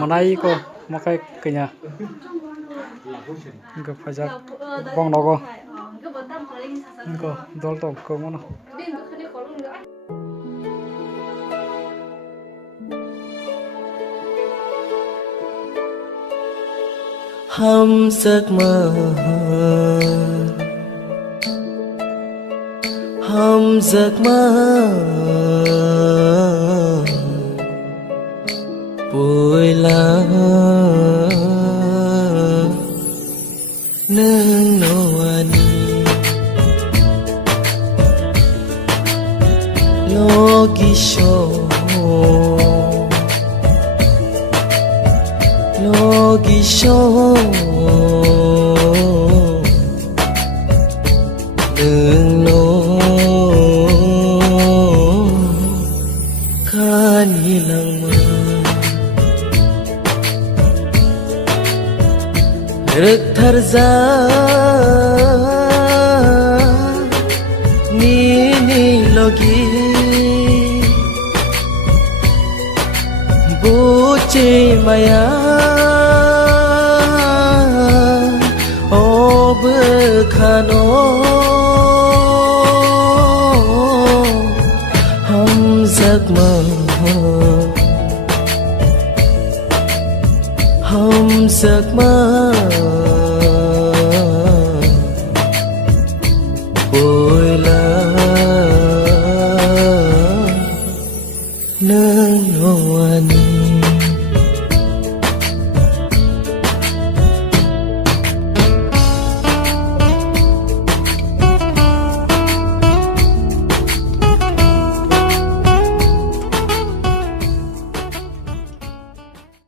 Manai ko makai kenya. Ko pajak bong no ko. Ko dol to ko mono. हम giấc mơ हम giấc mơ bùi lá nương nô ani logi show logi show nương nô khani lang mơ rực thar ra ni logi buche maya ob khano हम giấc mơ हम giấc mơ bồi lá nương nô ani